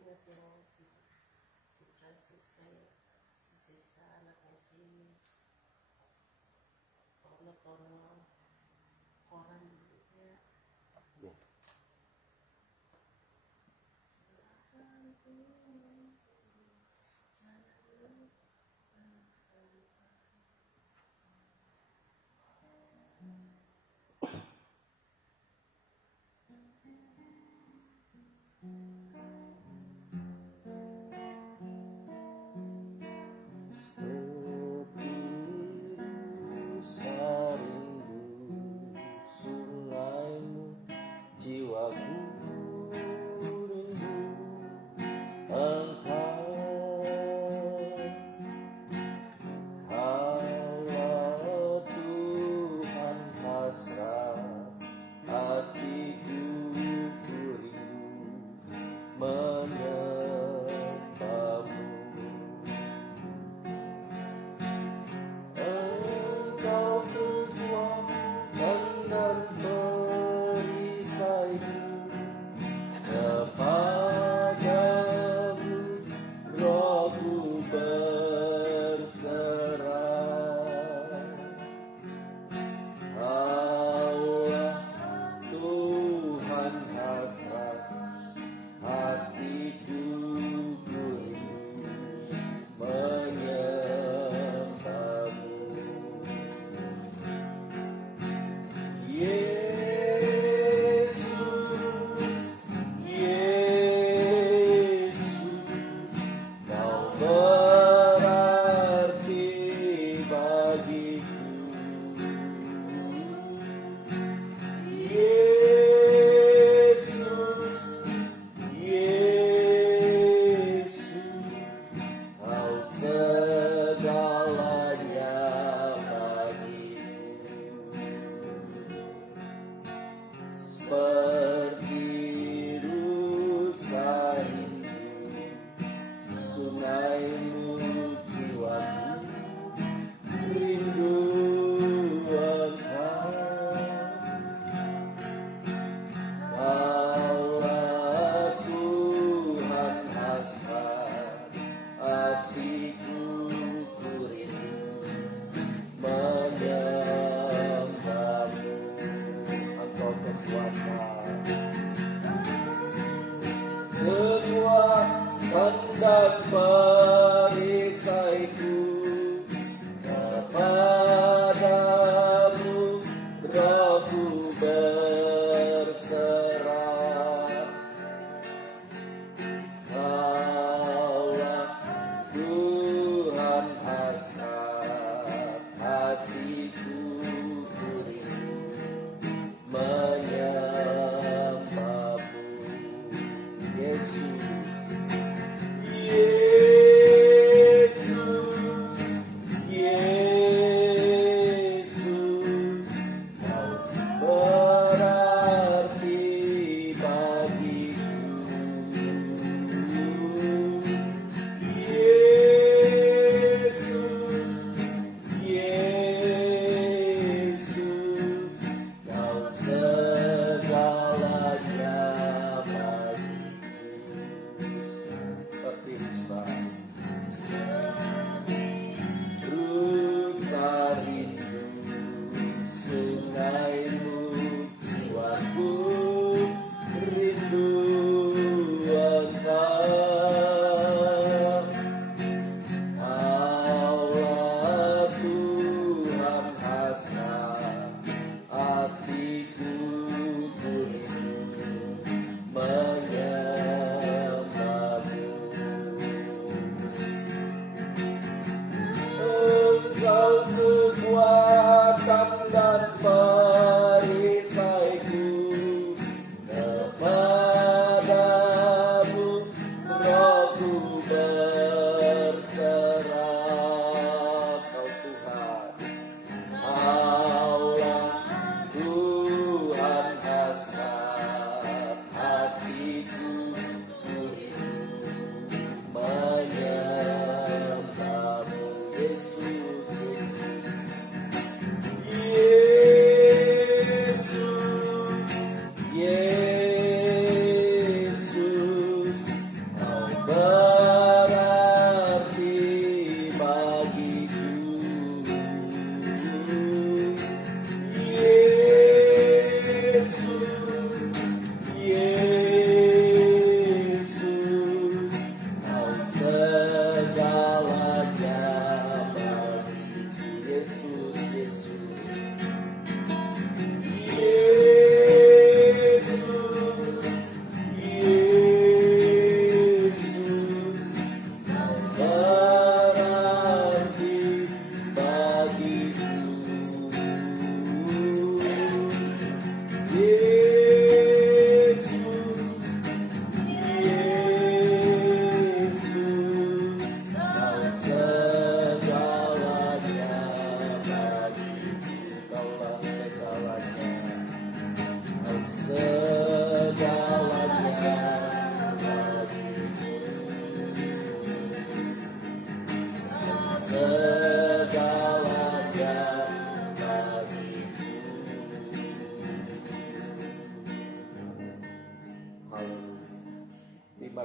ingat yang si Francis kayak si Siska anaknya si Tono koran gitu ya. Ya. Seperti sarindu sungaimu, jiwaku rindu.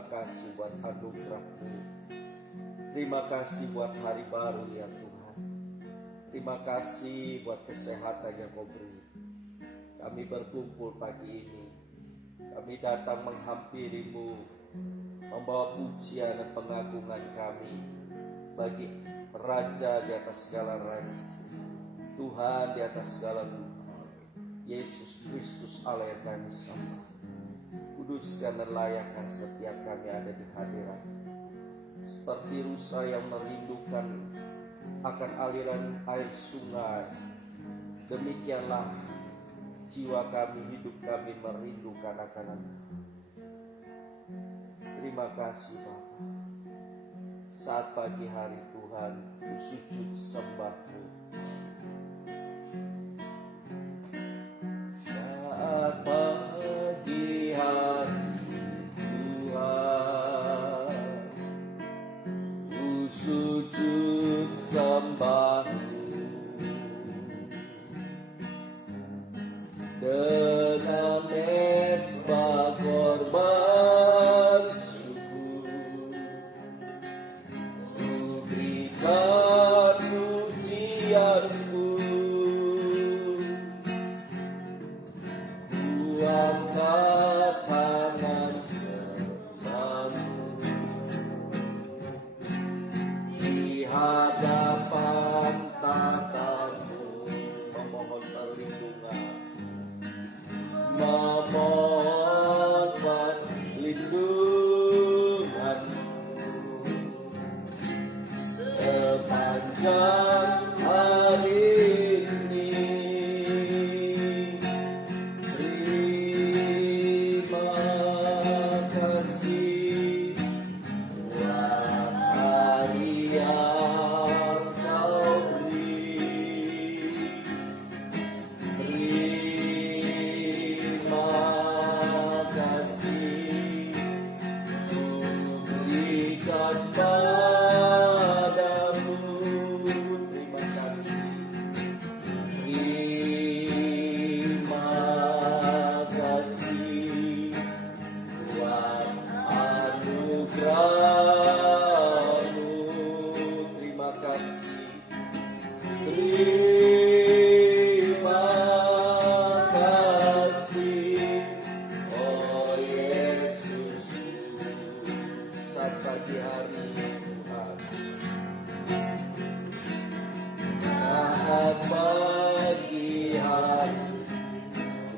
kasih buat anugerah-Mu. Terima kasih buat hari baru ya Tuhan. Terima kasih buat kesehatan yang Kau beri. Kami berkumpul pagi ini. Kami datang menghampiri-Mu, membawa pujian dan pengagungan kami bagi Raja di atas segala raja, Tuhan di atas segala Tuhan, Yesus Kristus Allah yang kami sembah. Kuduskan dan layakkan setiap kami ada di hadirat. Seperti rusa yang merindukan akan aliran air sungai, demikianlah jiwa kami, hidup kami merindukan akan Engkau. Terima kasih Bapa. Saat pagi hari Tuhan, ku sujud sembah-Mu. Saat pagi hari Tuhan, ku sujud sembah-Mu. Dengan mezbah korban syukur, ku berikan pujianku, ku angkat tangan sembah-Mu di hadapan tatamu, memohon perlindungan, memohon perlindungan-Mu sepanjang hari ini. Terima kasih buat hari yang Kau beri. Terima kasih ku berikan padamu. Terima kasih. Terima kasih buat anugerah-Mu. Terima kasih. Terima kasih, oh Yesus. Saat pagi hari Tuhan, saat pagi hari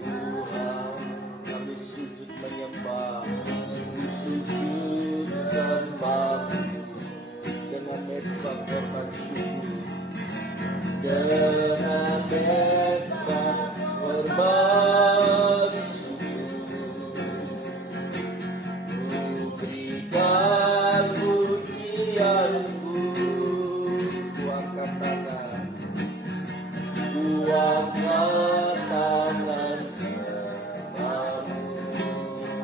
Tuhan, kami sujud menyembah, sujud sembah-Mu dengan mezbah korban syukur. Dengan mezbah korban syukur, ku berikan pujianku, ku angkat tangan, ku angkat tangan sembah-Mu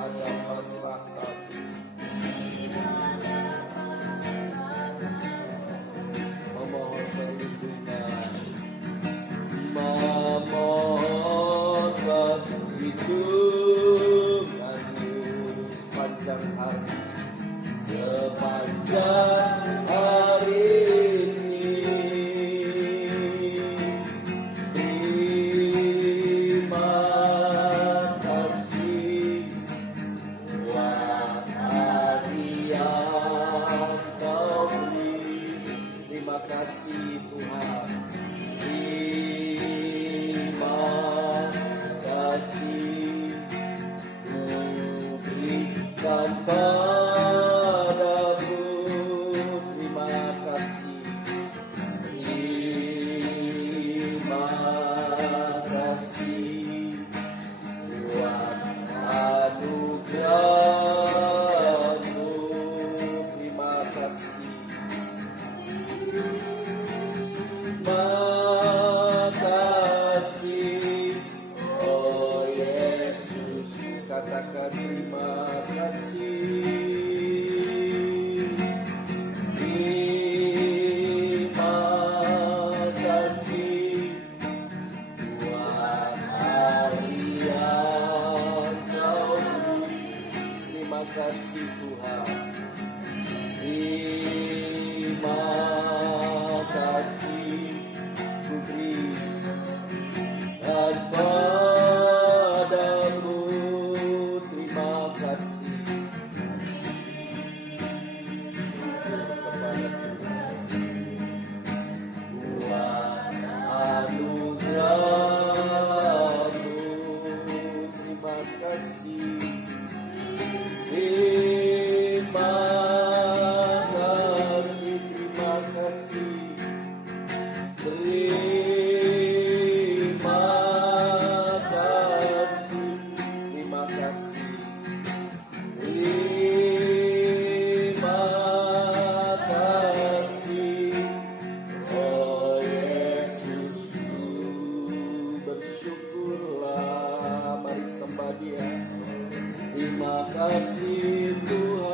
hadapan tahta-Mu. Memohon perlindungan, memohon perlindungan-Mu sepanjang hari, sepanjang hari ini. Terima kasih buat hari yang Kau beri. Terima kasih Tuhan. Terima kasih ku berikan padamu. Terima kasih. Terima kasih buat anugerah-Mu. Terima kasih. Terima kasih, oh Yesus. Katakan terima kasih. Terima kasih buat hari yang Kau beri. Terima kasih Tuhan. Terima kasih, terima kasih, terima kasih, oh Yesus, bersyukurlah, mari sembah Dia. Terima kasih Tuhan,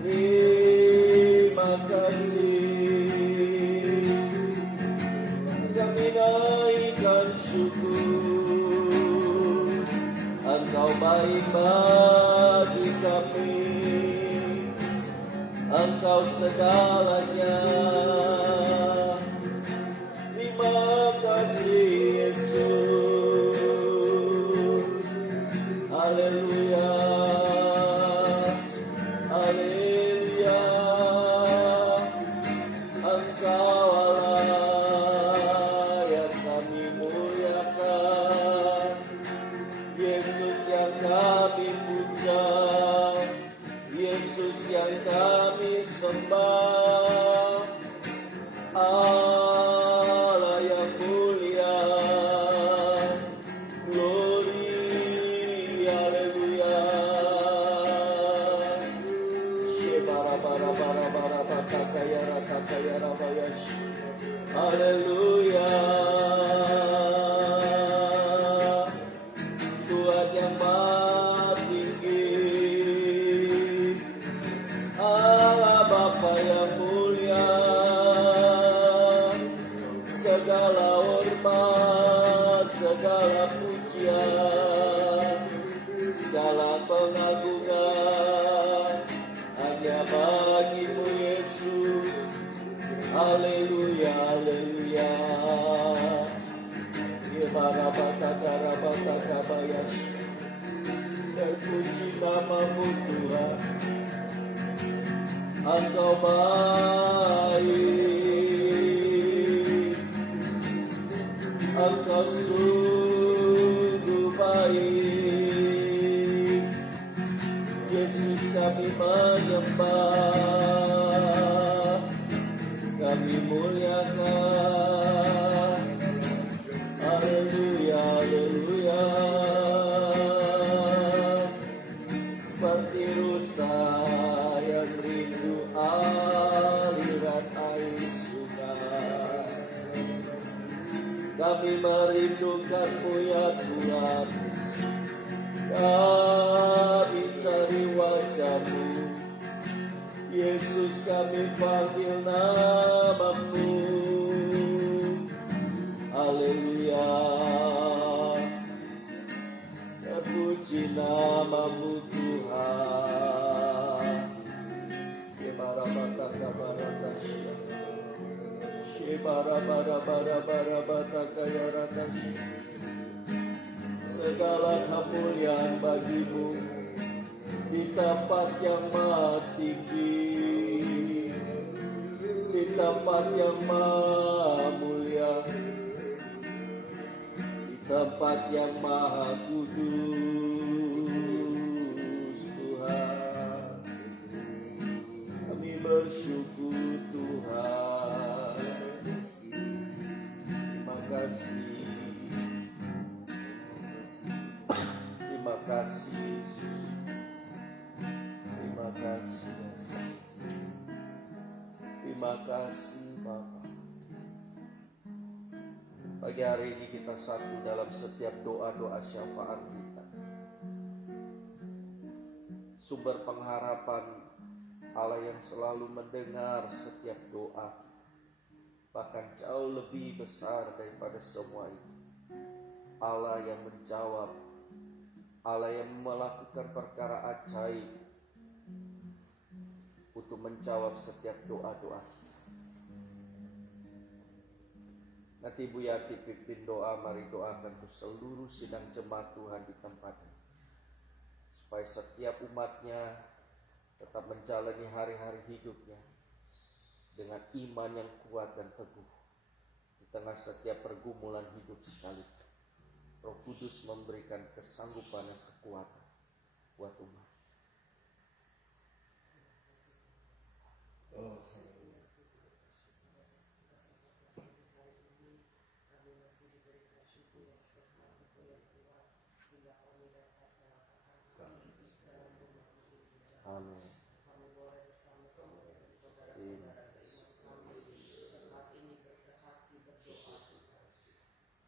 terima kasih, kami naikkan syukur, Engkau baik bagi kami, Engkau segalanya. Terima kasih Yesus, haleluya, haleluya, Engkau Allah yang kami muliakan, Yesus yang kami puja, Yesus yang kami sembah, Allah yang mulia, glory, haleluya. Haleluya, Tuhan yang maha tinggi, Allah Bapa yang mulia, segala hormat, segala pujian, segala pengagungan hanya bagi-Mu Yesus. Haleluya, haleluya. Terpuji nama-Mu Tuhan, Engkau baik, Engkau sungguh baik. Yesus kami menyembah, kami muliakan. Haleluya, haleluya. Seperti rusa yang rindu aliran air sungai, kami merindukan-Mu ya Tuhan. Kami cari wajah-Mu, Yesus, kami panggil nama-Mu. Haleluya, terpuji nama-Mu Tuhan. Segala kemuliaan bagi-Mu di tempat yang maha tinggi, di tempat yang maha mulia, di tempat yang maha kudus. Tuhan, kami bersyukur Tuhan. Terima kasih, terima kasih, terima kasih, terima kasih Bapa. Pagi hari ini kita satu dalam setiap doa-doa syafaat kita. Sumber pengharapan, Allah yang selalu mendengar setiap doa, bahkan jauh lebih besar daripada semua itu. Allah yang menjawab, Allah yang melakukan perkara ajaib untuk menjawab setiap doa-doa kita. Nanti Bu Yati pimpin doa, mari doakan untuk seluruh sidang jemaat Tuhan di tempat ini, supaya setiap umatnya tetap menjalani hari-hari hidupnya dengan iman yang kuat dan teguh di tengah setiap pergumulan hidup sekalipun. Roh Kudus memberikan kesanggupan dan kekuatan buat umat. Amin. Kami boleh bersama-sama dengan saudara-saudara seiman kami di tempat ini bersehati berdoa Tuhan.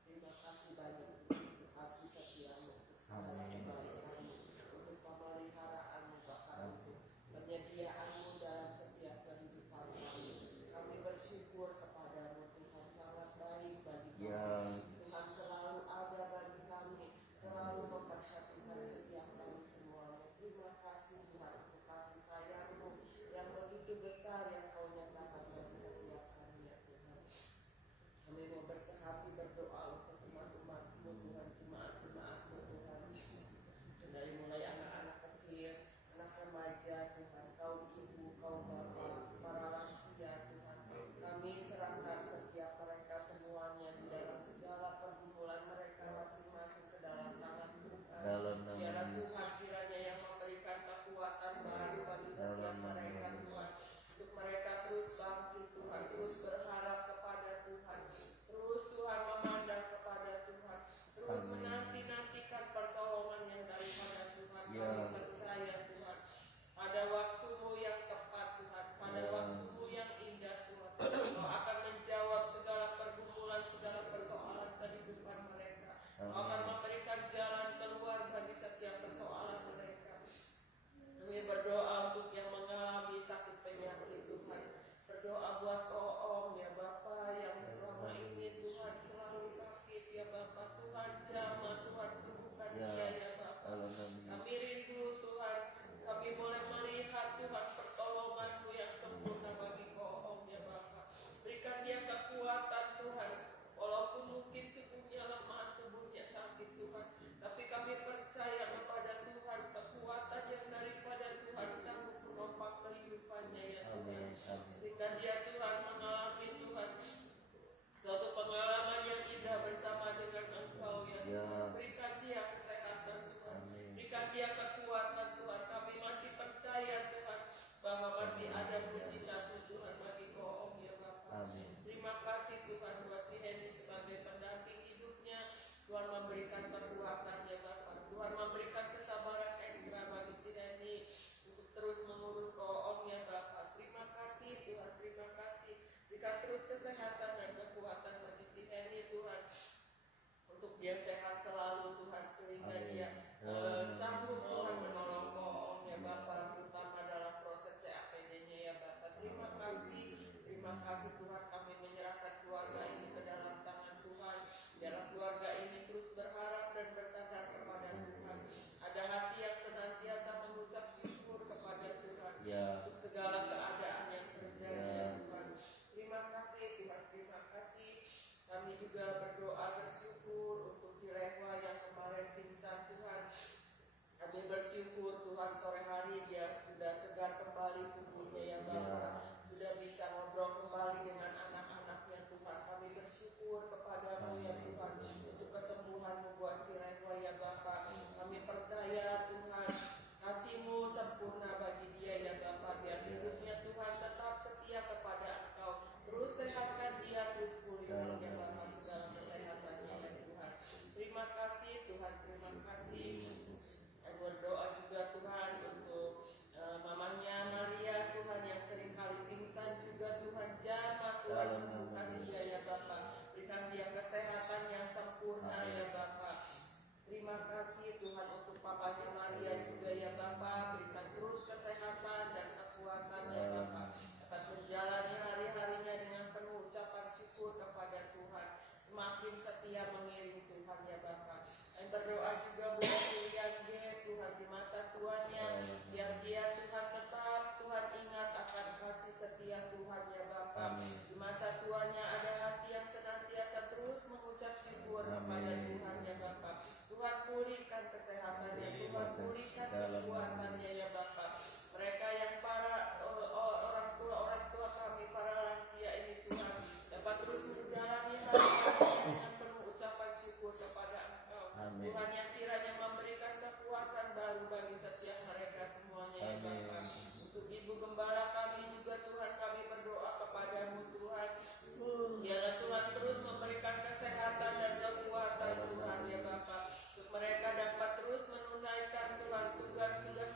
Terima kasih banyak untuk kasih setiamu, untuk segala kebaikanmu, untuk pemeliharaanmu, bahkan untuk penyediaanmu dalam setiap kehidupan kami. Kami bersyukur kepadamu Tuhan, sangat baik bagi kami. Ya. Tuhan selalu ada bagi kami, selalu memperhatikan setiap kami semuanya. Terima kasih Tuhan untuk kasih sayangmu yang begitu besar yang kau nyatakan bagi setiap kami ya Tuhan. Kami mau bersehati berdoa untuk umat-umatmu Tuhan, jemaat-jemaatmu Tuhan. Dari mulai anak-anak kecil, anak remaja Tuhan, kaum ibu, kaum bapak, para lansia Tuhan. Kami serahkan setiap mereka semuanya di dalam segala pergumulan mereka masing-masing ke dalam tangan Tuhan. Biarlah Tuhan kiranya yang memberikan kekuatan baru bagi setiap mereka Tuhan. Untuk mereka terus bangkit Tuhan, terus berharap kepada Tuhan. Terus Tuhan memandang kepada Tuhan. Terus menanti-nantikan pertolongan yang daripada Tuhan. Kami percaya Tuhan, pada waktumu yang tepat Tuhan, pada waktumu yang indah Tuhan, Kau akan menjawab segala pergumulan, segala persoalan kehidupan mereka. Kau akan memberikan jalan keluar bagi setiap persoalan mereka. Kami berdoa untuk yang mengalami sakit penyakit Tuhan. Berdoa buat Om ya Bapa yang selama ini Tuhan selalu sakit ya Bapa. Tuhan jamah, Tuhan sembuhkan dia ya Bapa. Kami rindu Tuhan, kami boleh melihat Tuhan pertolongan-Mu yang sempurna bagi Om ya Bapa. Berikan dia kekuatan Tuhan, walaupun mungkin tubuhnya lemah, tubuhnya sakit Tuhan, tapi kami percaya kepada Tuhan, kekuatan yang daripada Tuhan sanggup menopang kehidupannya ya Tuhan. Sehingga dia Tuhan mengalami Tuhan suatu pengalaman yang indah bersama dengan Engkau ya Tuhan. Berikan dia kesehatan Tuhan, berikan dia kekuatan Tuhan. Kami masih percaya Tuhan bahwa masih ada mujizat Tuhan bagi Om ya Bapa. Terima kasih Tuhan buat si Henry sebagai pendamping hidupnya. Tuhan memberikan kekuatan ya Bapa. Tuhan memberikan kesabaran ekstra bagi si Henry untuk terus mengurus Om ya Bapa. Terima kasih Tuhan, terima kasih. Berikan terus kesehatan dan kekuatan bagi si Henry Tuhan, untuk dia sehat selalu Tuhan, sehingga dia sanggup Tuhan menolong Om ya Bapa, terutama dalam proses CAPD-nya ya Bapa. Terima kasih Tuhan, kami menyerahkan keluarga ini ke dalam tangan Tuhan. Biarlah keluarga ini terus berharap dan bersandar kepada Tuhan. Ada hati yang senantiasa mengucap syukur kepada Tuhan untuk segala keadaan yang terjadi ya Tuhan. Terima kasih Tuhan, terima kasih. Kami juga berdoa bersyukur untuk Cirehwa yang kemarin pingsan Tuhan. Kami bersyukur Tuhan sore hari dia sudah segar kembali tubuhnya ya Bapa. Sudah bisa ngobrol kembali dengan anak-anaknya Tuhan. Kami bersyukur kepadamu ya Tuhan untuk kesembuhanmu buat Cirehwa ya Bapa. Kami percaya Tuhan kasih-Mu sempurna bagi dia ya Bapa. Biar hidupnya Tuhan tetap setia kepada Engkau. Terus sehatkan dia, terus pulihkan ya Bapa segala kesehatannya ya Tuhan. Terima kasih Tuhan, terima kasih. Berdoa juga Tuhan untuk mamanya Maria Tuhan yang sering kali pingsan juga Tuhan, jamah Tuhan sembuhkan dia ya Bapa. Berikan dia kesehatan yang sempurna ya Bapa. Terima kasih Tuhan untuk papanya Maria juga ya Bapa. Berikan terus kesehatan dan kekuatan ya Bapa, dapat menjalani hari-harinya dengan penuh ucapan syukur kepada Tuhan, semakin setia mengiring Tuhan ya Bapa. Dan berdoa juga buat Julian G Tuhan di masa tuanya, biar dia Tuhan tetap Tuhan ingat akan kasih setia Tuhan ya Bapa. Di masa tuanya ada hati yang senantiasa terus mengucap syukur kepada Tuhan ya Bapa. Tuhan pulihkan kesehatannya, Tuhan pulihkan kekuatannya ya Bapa. Mereka yang para orang tua kami, para lansia ini Tuhan, dapat terus menjalani hari-hari dengan penuh ucapan syukur kepada Engkau. Tuhan yang kiranya memberikan kekuatan baru bagi setiap mereka semuanya ya Bapa. Untuk Ibu Gembala kami juga Tuhan, kami berdoa kepadamu Tuhan. Biarlah Tuhan terus memberikan kesehatan dan kekuatan Tuhan ya Bapa. Untuk mereka dapat terus menunaikan Tuhan tugas-tugas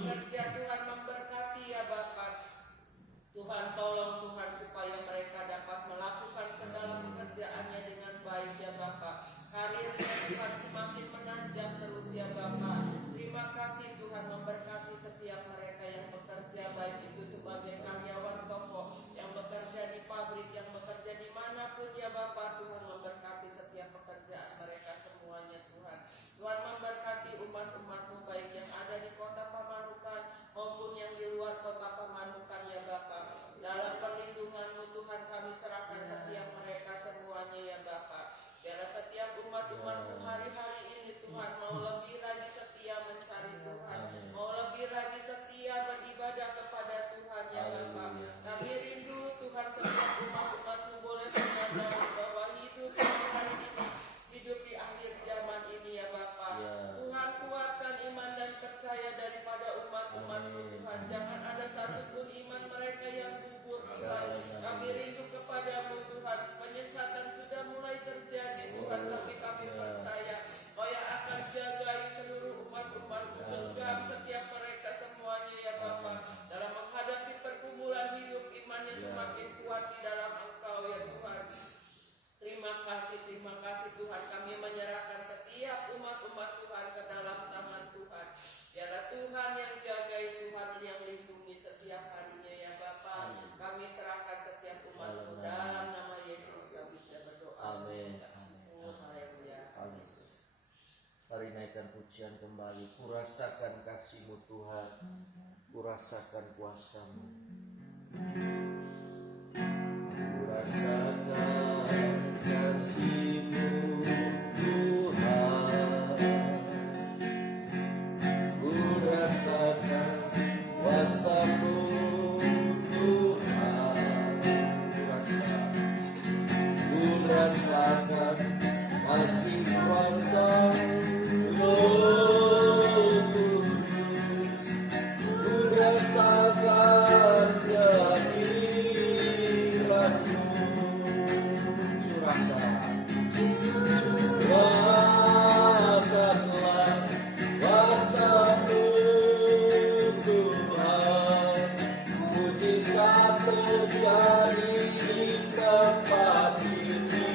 bekerja, Tuhan memberkati ya Bapa. Tuhan tolong Tuhan supaya mereka dapat melakukan segala pekerjaannya dengan baik ya Bapa. Karirnya Tuhan semakin menanjak terus ya Bapa. Terima kasih Tuhan memberkati setiap mereka yang bekerja, baik itu sebagai karyawan toko, yang bekerja di pabrik, yang bekerja dimanapun ya Bapa. Tuhan memberkati setiap pekerjaan mereka semuanya Tuhan. Tuhan memberkati umat-umat-Mu baik yang ada di kota Pamanukan maupun yang di luar kota Pamanukan ya Bapa. Dalam perlindungan-Mu Tuhan kami serahkan setiap mereka semuanya ya Bapa. Biarlah setiap umat-umat-Mu hari-hari ini Tuhan mau lebih lagi setia mencari Tuhan, mau lebih lagi setia beribadah kepada Tuhan ya Bapa. Kami rindu Tuhan setiap umat-umat-Mu boleh menyadari bahwa hidup hari ini, hidup di akhir zaman ini ya Bapa. Tuhan kuatkan iman dan percaya daripada umat-umat-Mu Tuhan. Jangan ada satupun iman mereka yang gugur Tuhan. Kami rindu kepada-Mu Tuhan. Penyesatan sudah mulai terjadi Tuhan, tapi kami percaya Kau yang akan jagai seluruh umat-umat-Mu, genggam setiap mereka semuanya ya Bapa. Dalam menghadapi pergumulan hidup, imannya semakin kuat di dalam Engkau ya Tuhan. Terima kasih Tuhan. Kami menyerahkan setiap umat-umat Tuhan ke dalam tangan Tuhan. Biarlah Tuhan yang jagai, Tuhan yang lindungi setiap harinya ya Bapa. Kami serahkan setiap umat-Mu dalam nama Yesus kami sudah berdoa. Amin. Haleluya. Amin. Mari naikkan pujian kembali. Kurasakan kasih-Mu Tuhan, kurasakan kuasa-Mu. Kurasakan kasih-Mu Tuhan, kurasakan kuasa-Mu Tuhan, kurasakan kasih kuasa-Mu kurasakan kehadiran-Mu. Curahkanlah kuasa-Mu Tuhan, mujizat terjadi di tempat ini.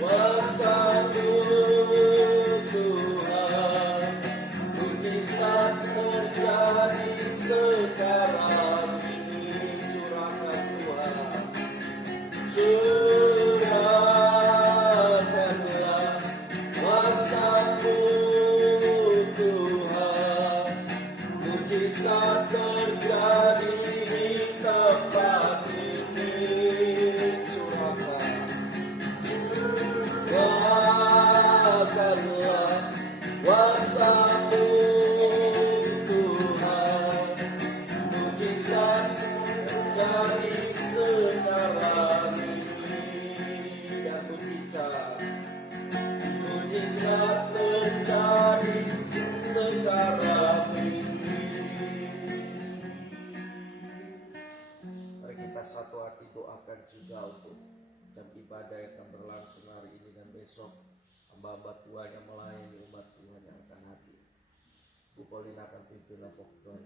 Kuasa-Mu Tuhan, mujizat terjadi sekarang ini. Curahkan Tuhan, curahkanlah kuasa-Mu Tuhan, mujizat terjadi di tempat ini. Curahkanlah kuasa-Mu Tuhan, mujizat terjadi sekarang ini. Dan mujizat terjadi sekarang ini. Mari kita satu hati doakan juga untuk jam ibadah yang akan berlangsung hari ini dan besok. Hamba-hamba Tuhan yang melayani umat Tuhan yang akan hadir. Bu Paulina akan pimpin Tuhan.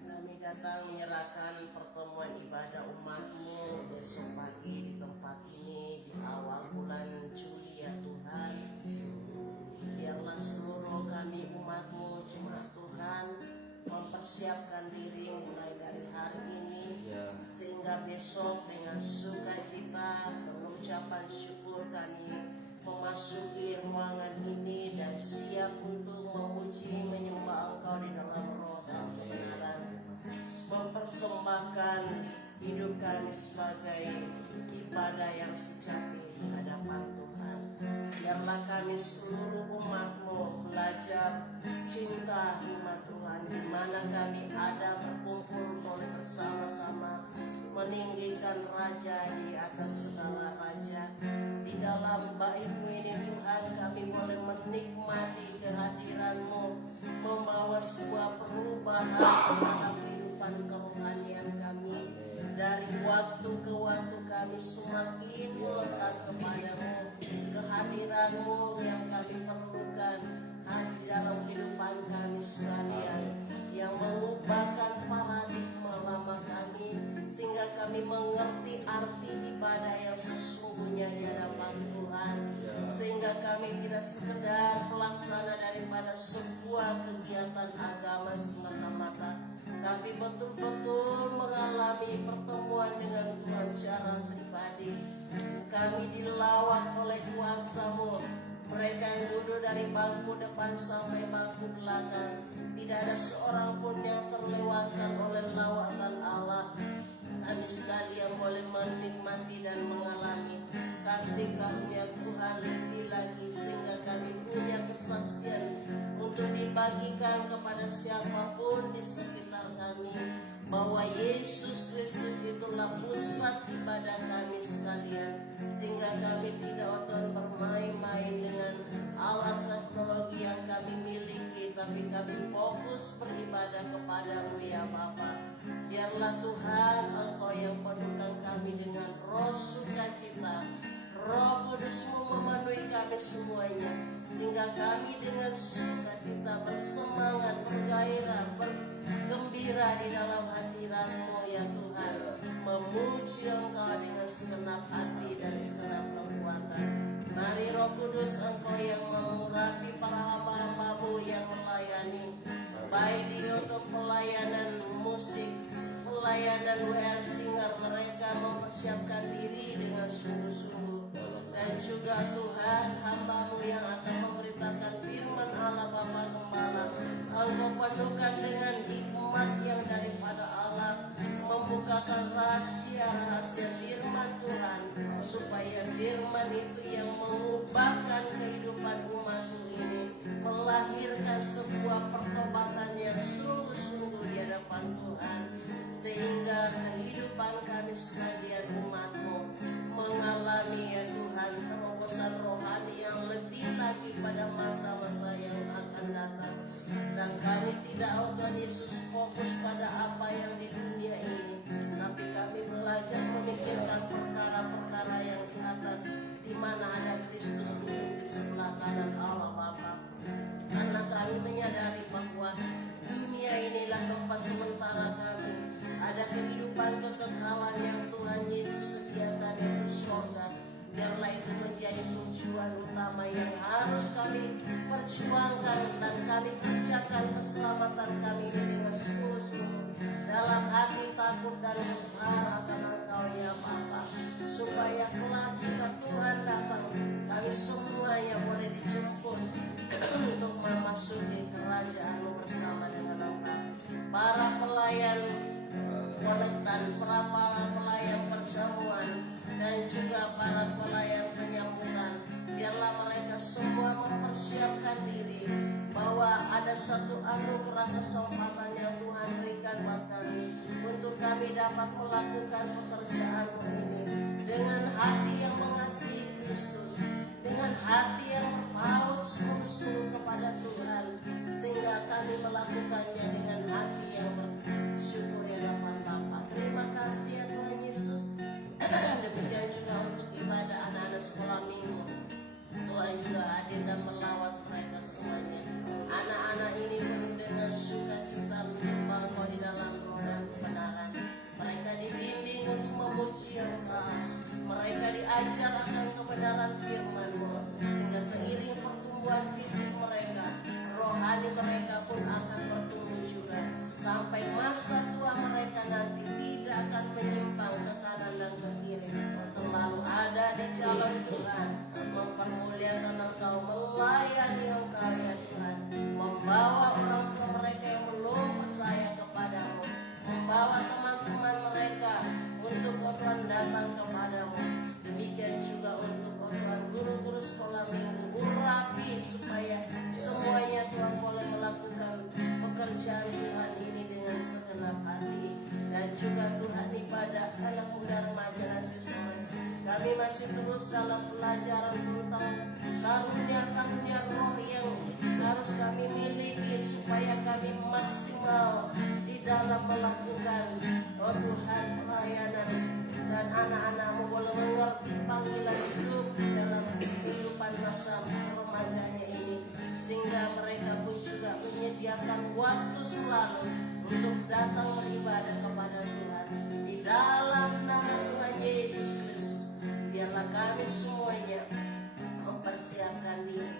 Kami datang menyerahkan pertemuan ibadah umat-Mu besok pagi di tempat ini di awal bulan Juli ya Tuhan. Biarlah seluruh kami umat-Mu jemaat Tuhan mempersiapkan diri mulai dari hari ini sehingga besok dengan sukacita pengucapan syukur kami memasuki ruangan ini dan siap untuk memuji menyembah Engkau di dalam roh dan kebenaran, mempersembahkan hidup kami sebagai ibadah yang sejati di hadapan Tuhan. Biarlah kami seluruh umat-Mu belajar cinta umat Tuhan, di mana kami ada berkumpul bersama-sama meninggikan Raja di atas segala raja. Di dalam bait-Mu ini Tuhan, kami boleh menikmati kehadiran-Mu, membawa sebuah perubahan dalam kehidupan kerohanian kami. Dari waktu ke waktu kami semakin melekat kepada-Mu, sekedar pelaksana daripada sebuah kegiatan agama semata-mata, tapi betul-betul mengalami pertemuan dengan Tuhan secara pribadi. Kami dilawat oleh kuasa-Mu. Mereka yang duduk dari bangku depan sampai bangku belakang, tidak ada seorang pun yang terlewatkan oleh lawatan Allah. Kami sekalian boleh menikmati dan mengalami kasih karunia Tuhan lebih lagi, sehingga kami punya kesaksian untuk dibagikan kepada siapapun di sekitar kami, bahwa Yesus Kristus itulah pusat ibadah kami sekalian, sehingga kami tidak akan bermain-main dengan alat teknologi yang kami miliki, tapi kami fokus beribadah kepada-Mu ya Bapa. Biarlah Tuhan Engkau yang penuhkan kami dengan roh sukacita, Roh Kudus-Mu memenuhi kami semuanya, sehingga kami dengan sukacita bersemangat, bergairah, bergembira di dalam hadirat-Mu ya Tuhan, memuji Engkau dengan segenap hati dan segenap kekuatan. Mari Roh Kudus, Engkau yang mengurapi para hamba-hamba-Mu yang melayani, baik di YouTube pelayanan musik, pelayanan WL Singer, mereka mempersiapkan diri dengan sungguh-sungguh. Dan juga Tuhan, hamba-Mu yang akan memberitakan firman Allah Bapa Gembala, Engkau penuhkan dengan hikmat yang daripada Allah, membukakan rahasia-rahasia firman Tuhan, supaya firman itu yang mengubahkan kehidupan umat-Mu ini, melahirkan sebuah pertobatan yang sungguh-sungguh di hadapan Tuhan, sehingga kehidupan kami sekalian umat-Mu mengalami ya Tuhan terobosan rohani yang lebih lagi pada masa-masa yang akan datang. Dan kami tidak, oh Tuhan Yesus, fokus pada apa yang di dunia ini, tapi kami belajar memikirkan perkara-perkara yang di atas, di mana ada Kristus duduk di sebelah kanan Allah Bapa. Karena kami menyadari bahwa dunia inilah tempat sementara kami. Ada kehidupan kekekalan yang Tuhan Yesus sediakan, yaitu surga. Biarlah itu menjadi tujuan utama yang harus kami perjuangkan, dan kami kerjakan keselamatan kami ini dengan sungguh-sungguh, dalam hati takut dan gentar akan Engkau ya Bapa, supaya kelak jika Tuhan datang, kami semuanya boleh dijemput untuk memasuki kerajaan-Mu bersama dengan Engkau. Para pelayan kolektan, para pelayan perjamuan, dan juga para pelayan penyambutan, biarlah mereka semua mempersiapkan diri, bahwa ada satu anugerah kesempatan yang Tuhan berikan buat kami, untuk kami dapat melakukan pekerjaan-Mu ini dengan hati yang mengasihi Kristus, dengan hati yang berpaut sungguh-sungguh kepada Tuhan, sehingga kami melakukannya dengan hati yang bersyukur di hadapan Bapa. Terima kasih ya Tuhan Yesus. Demikian juga untuk ibadah anak-anak sekolah minggu, Tuhan juga hadir dan melawat mereka semuanya. Anak-anak ini penuh dengan sukacita menyembah Engkau di dalam roh dan kebenaran. Mereka dibimbing untuk memuji Engkau. Mereka diajar akan kebenaran firman-Mu, sehingga seiring pertumbuhan fisik mereka, rohani mereka pun akan bertumbuh juga, sampai masa tua mereka nanti tidak akan menyimpang ke kanan dan ke kiri, selalu ada di jalan Tuhan, mempermuliakan Engkau, melayani Engkau ya Tuhan, membawa orang tua mereka yang belum percaya kepadamu, membawa teman-teman mereka untuk Tuhan datang kepadamu. Demikian juga untuk Tuhan guru-guru sekolah minggu, urapi supaya semuanya Tuhan boleh melakukan pekerjaan Tuhan ini dengan segenap hati. Dan juga Tuhan ibadah anak muda remaja nanti sore, kami masih terus dalam pelajaran tentang karunia-karunia roh yang harus kami miliki, supaya kami maksimal di dalam melakukan Tuhan pelayanan, dan anak-anak-Mu boleh mengerti panggilan hidup dalam kehidupan masa remajanya ini, sehingga mereka pun juga menyediakan waktu selalu untuk datang beribadah kepada Tuhan di dalam nama Tuhan Yesus Kristus. Biarlah kami semuanya mempersiapkan diri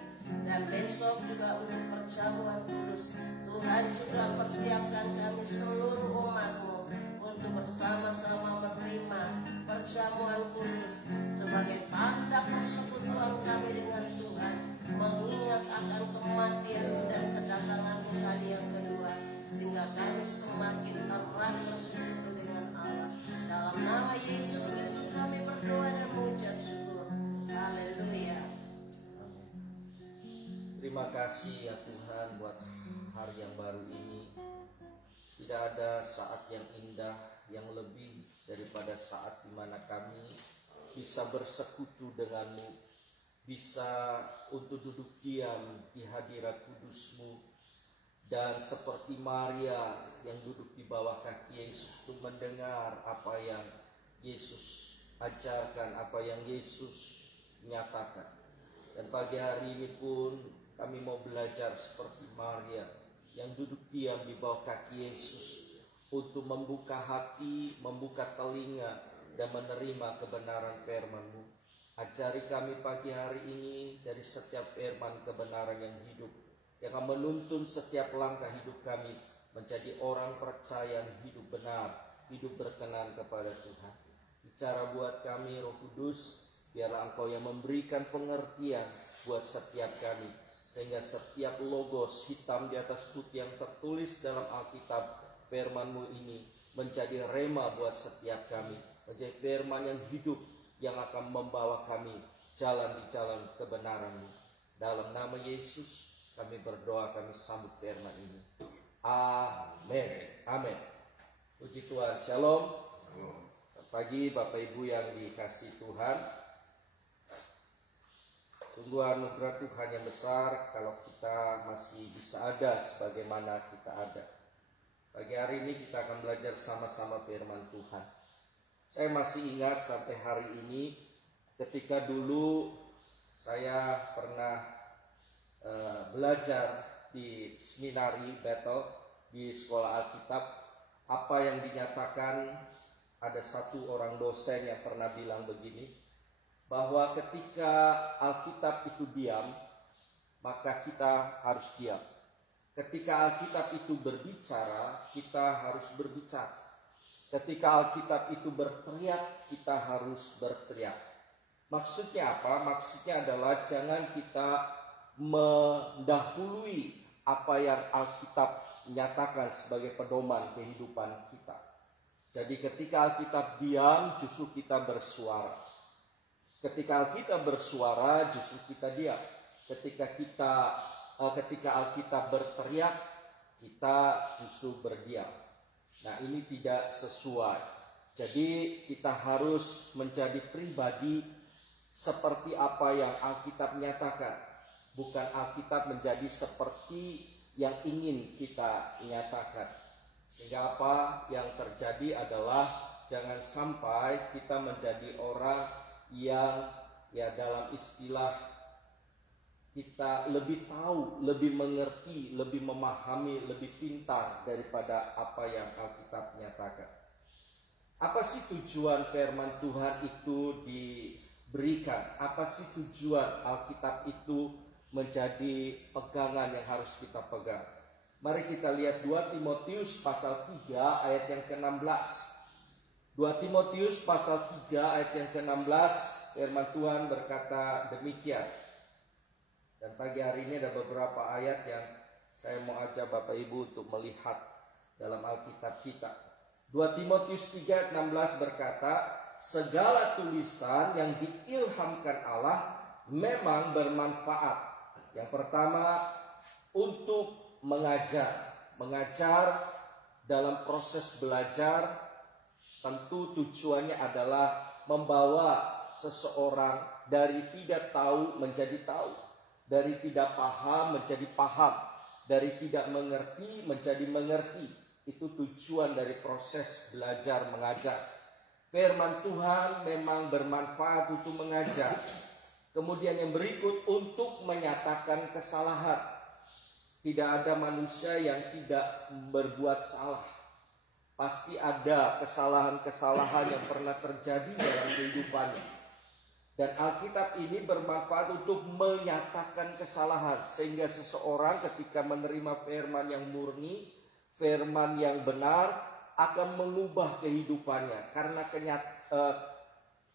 Dan besok juga untuk perjamuan kudus, Tuhan juga persiapkan kami seluruh umat-Mu untuk bersama-sama menerima perjamuan kudus sebagai tanda persekutuan kami dengan Tuhan, mengingat akan kematian dan kedatangan Tuhan yang kedua, sehingga kami semakin erat bersekutu dengan Allah. Dalam nama Yesus Kristus kami berdoa dan mengucap syukur. Haleluya. Terima kasih ya Tuhan buat hari yang baru ini. Tidak ada saat yang indah yang lebih daripada saat di mana kami bisa bersekutu denganmu, bisa untuk duduk diam di hadirat kudus-Mu, dan seperti Maria yang duduk di bawah kaki Yesus untuk mendengar apa yang Yesus ajarkan, apa yang Yesus nyatakan. Dan pagi hari ini pun kami mau belajar seperti Maria yang duduk diam di bawah kaki Yesus untuk membuka hati, membuka telinga, dan menerima kebenaran firman-Mu. Ajari kami pagi hari ini dari setiap firman kebenaran yang hidup, yang akan menuntun setiap langkah hidup kami menjadi orang percaya yang hidup benar, hidup berkenan kepada Tuhan. Bicara buat kami Roh Kudus, biarlah Engkau yang memberikan pengertian buat setiap kami, sehingga setiap logos hitam di atas putih yang tertulis dalam Alkitab, firman-Mu ini menjadi rema buat setiap kami, menjadi firman yang hidup yang akan membawa kami jalan di jalan kebenaran-Mu. Dalam nama Yesus kami berdoa, kami sambut firman ini. Amin. Amin. Puji Tuhan. Shalom. Pagi Bapak Ibu yang dikasihi Tuhan. Sungguh anugerah Tuhan yang besar kalau kita masih bisa ada sebagaimana kita ada. Pagi hari ini kita akan belajar sama-sama firman Tuhan. Saya masih ingat sampai hari ini ketika dulu saya pernah belajar di seminari Bethel di sekolah Alkitab. Apa yang dinyatakan, ada satu orang dosen yang pernah bilang begini, bahwa ketika Alkitab itu diam, maka kita harus diam. Ketika Alkitab itu berbicara, kita harus berbicara. Ketika Alkitab itu berteriak, kita harus berteriak. Maksudnya apa? Maksudnya adalah jangan kita mendahului apa yang Alkitab nyatakan sebagai pedoman kehidupan kita. Jadi ketika Alkitab diam, justru kita bersuara. Ketika Alkitab bersuara, justru kita diam. Ketika Alkitab berteriak, kita justru berdiam. Nah, ini tidak sesuai. Jadi kita harus menjadi pribadi seperti apa yang Alkitab nyatakan, bukan Alkitab menjadi seperti yang ingin kita nyatakan. Sehingga apa yang terjadi adalah jangan sampai kita menjadi orang yang dalam istilah kita lebih tahu, lebih mengerti, lebih memahami, lebih pintar daripada apa yang Alkitab nyatakan. Apa sih tujuan firman Tuhan itu diberikan? Apa sih tujuan Alkitab itu menjadi pegangan yang harus kita pegang? Mari kita lihat 2 Timotius pasal 3 ayat yang ke-16. 2 Timotius pasal 3 ayat yang ke-16, firman Tuhan berkata demikian. Dan pagi hari ini ada beberapa ayat yang saya mau ajak Bapak Ibu untuk melihat dalam Alkitab kita. 2 Timotius 3 ayat 16 berkata, segala tulisan yang diilhamkan Allah memang bermanfaat. Yang pertama, untuk mengajar. Mengajar dalam proses belajar, tentu tujuannya adalah membawa seseorang dari tidak tahu menjadi tahu, dari tidak paham menjadi paham, dari tidak mengerti menjadi mengerti. Itu tujuan dari proses belajar mengajar. Firman Tuhan memang bermanfaat untuk mengajar. Kemudian yang berikut, untuk menyatakan kesalahan. Tidak ada manusia yang tidak berbuat salah. Pasti ada kesalahan-kesalahan yang pernah terjadi dalam kehidupannya. Dan Alkitab ini bermanfaat untuk menyatakan kesalahan, sehingga seseorang ketika menerima firman yang murni, firman yang benar, akan mengubah kehidupannya karena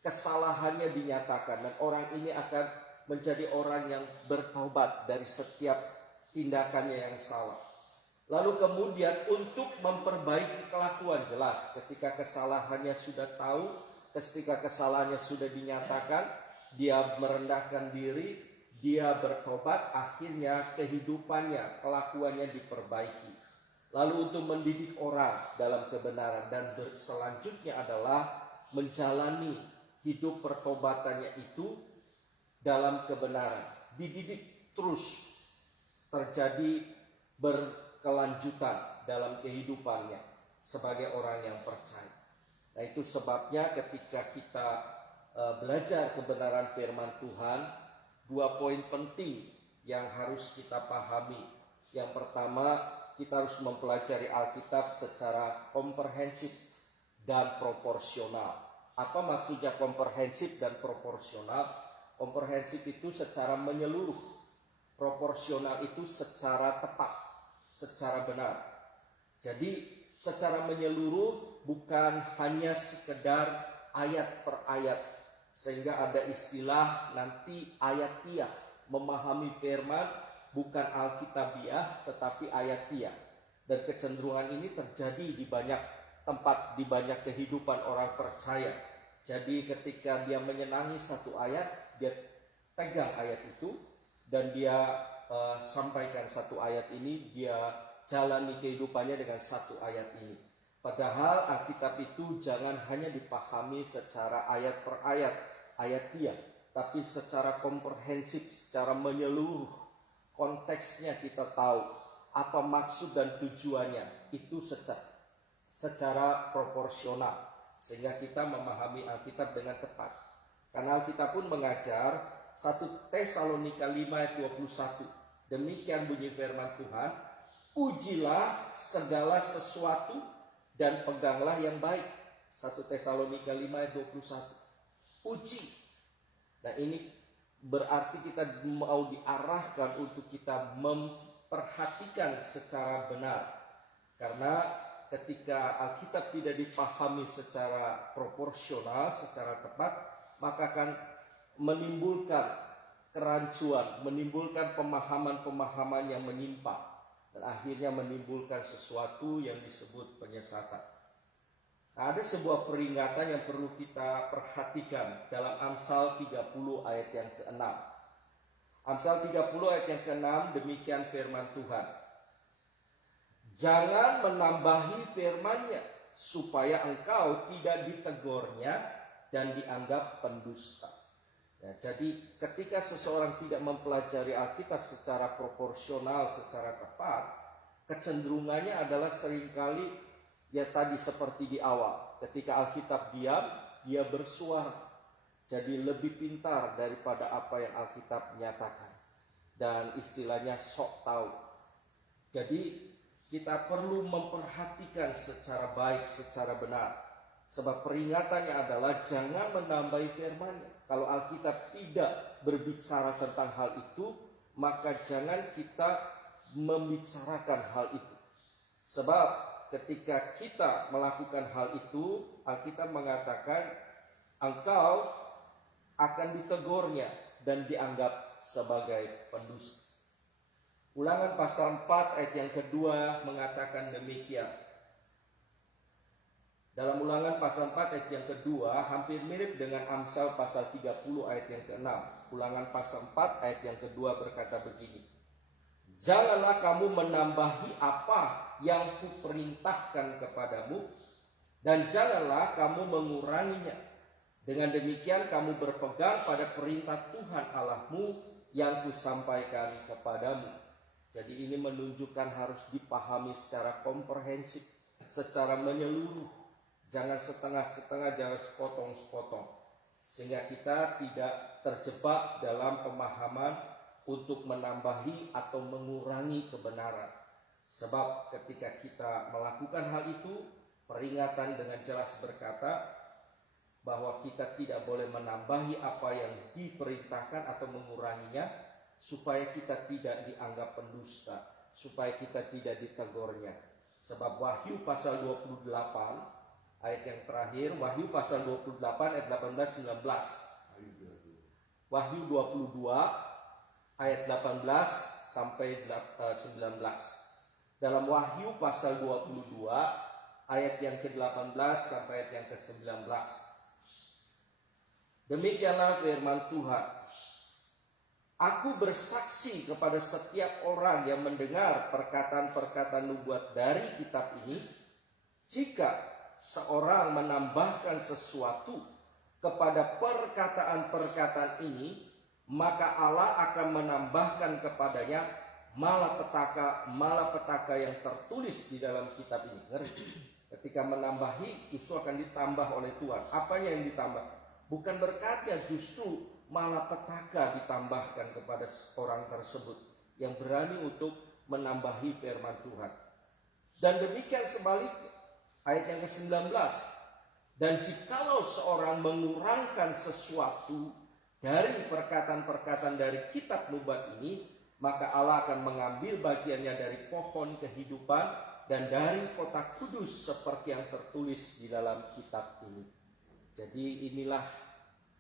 kesalahannya dinyatakan, dan orang ini akan menjadi orang yang bertobat dari setiap tindakannya yang salah. Lalu kemudian untuk memperbaiki kelakuan, jelas ketika kesalahannya sudah tahu, ketika kesalahannya sudah dinyatakan, dia merendahkan diri, dia bertobat, akhirnya kehidupannya, kelakuannya diperbaiki. Lalu untuk mendidik orang dalam kebenaran, dan selanjutnya adalah menjalani hidup pertobatannya itu dalam kebenaran. Dididik terus, terjadi berkelanjutan dalam kehidupannya sebagai orang yang percaya. Nah, itu sebabnya ketika kita belajar kebenaran firman Tuhan, 2 poin penting yang harus kita pahami. Yang pertama, kita harus mempelajari Alkitab secara komprehensif dan proporsional. Apa maksudnya komprehensif dan proporsional? Komprehensif itu secara menyeluruh, proporsional itu secara tepat, secara benar. Jadi secara menyeluruh bukan hanya sekedar ayat per ayat, sehingga ada istilah nanti ayatiah, memahami firman bukan alkitabiah tetapi ayatiah. Dan kecenderungan ini terjadi di banyak tempat, di banyak kehidupan orang percaya. Jadi ketika dia menyenangi satu ayat, dia pegang ayat itu dan dia sampaikan satu ayat ini, dia jalani kehidupannya dengan satu ayat ini. Padahal Alkitab itu jangan hanya dipahami secara ayat per ayat, ayatiah, tapi secara komprehensif, secara menyeluruh. Konteksnya kita tahu, apa maksud dan tujuannya, itu secara proporsional, sehingga kita memahami Alkitab dengan tepat. Karena Alkitab pun mengajar 1 Tesalonika 5 ayat 21. Demikian bunyi firman Tuhan, ujilah segala sesuatu dan peganglah yang baik. 1 Tesalonika 5 ayat 21. Uji. Nah, ini berarti kita mau diarahkan untuk kita memperhatikan secara benar. Karena ketika Alkitab tidak dipahami secara proporsional, secara tepat, maka akan menimbulkan kerancuan, menimbulkan pemahaman-pemahaman yang menyimpang, dan akhirnya menimbulkan sesuatu yang disebut penyesatan. Nah, ada sebuah peringatan yang perlu kita perhatikan dalam Amsal 30 ayat yang ke-6. Amsal 30 ayat yang ke-6, demikian firman Tuhan. Jangan menambahi firman-Nya, supaya engkau tidak ditegurnya dan dianggap pendusta. Ya, jadi ketika seseorang tidak mempelajari Alkitab secara proporsional, secara tepat, kecenderungannya adalah seringkali ya tadi seperti di awal. Ketika Alkitab diam, dia bersuara. Jadi lebih pintar daripada apa yang Alkitab nyatakan. Dan istilahnya sok tahu. Jadi kita perlu memperhatikan secara baik, secara benar. Sebab peringatannya adalah jangan menambahi firman-Nya. Kalau Alkitab tidak berbicara tentang hal itu, maka jangan kita membicarakan hal itu. Sebab ketika kita melakukan hal itu, Alkitab mengatakan engkau akan ditegurnya dan dianggap sebagai pendusta. Ulangan pasal 4 ayat yang kedua mengatakan demikian. Dalam Ulangan pasal 4 ayat yang kedua hampir mirip dengan Amsal pasal 30 ayat yang ke-6. Ulangan pasal 4 ayat yang kedua berkata begini. Janganlah kamu menambahi apa yang kuperintahkan kepadamu, dan janganlah kamu menguranginya. Dengan demikian kamu berpegang pada perintah Tuhan Allahmu yang kusampaikan kepadamu. Jadi ini menunjukkan harus dipahami secara komprehensif, secara menyeluruh. Jangan setengah-setengah, jangan sepotong-sepotong. Sehingga kita tidak terjebak dalam pemahaman untuk menambahi atau mengurangi kebenaran. Sebab ketika kita melakukan hal itu, peringatan dengan jelas berkata, bahwa kita tidak boleh menambahi apa yang diperintahkan atau menguranginya, supaya kita tidak dianggap pendusta, supaya kita tidak ditegurnya. Sebab Wahyu pasal 28 ayat yang terakhir, Wahyu pasal 28 ayat 18-19. Wahyu 22 ayat 18 sampai 19. Dalam Wahyu pasal 22 ayat yang ke-18 sampai ayat yang ke-19. Demikianlah firman Tuhan. Aku bersaksi kepada setiap orang yang mendengar perkataan-perkataan nubuat dari kitab ini, jika seorang menambahkan sesuatu kepada perkataan-perkataan ini, maka Allah akan menambahkan kepadanya malapetaka yang tertulis di dalam kitab ini. Ngeri. Ketika menambahi, justru akan ditambah oleh Tuhan. Apa yang ditambah? Bukan berkatnya, justru malapetaka ditambahkan kepada orang tersebut yang berani untuk menambahi firman Tuhan. Dan demikian sebaliknya, ayat yang ke-19. Dan jikalau seorang mengurangkan sesuatu dari perkataan-perkataan dari kitab nubuat ini, maka Allah akan mengambil bagiannya dari pohon kehidupan dan dari kota kudus seperti yang tertulis di dalam kitab ini. Jadi inilah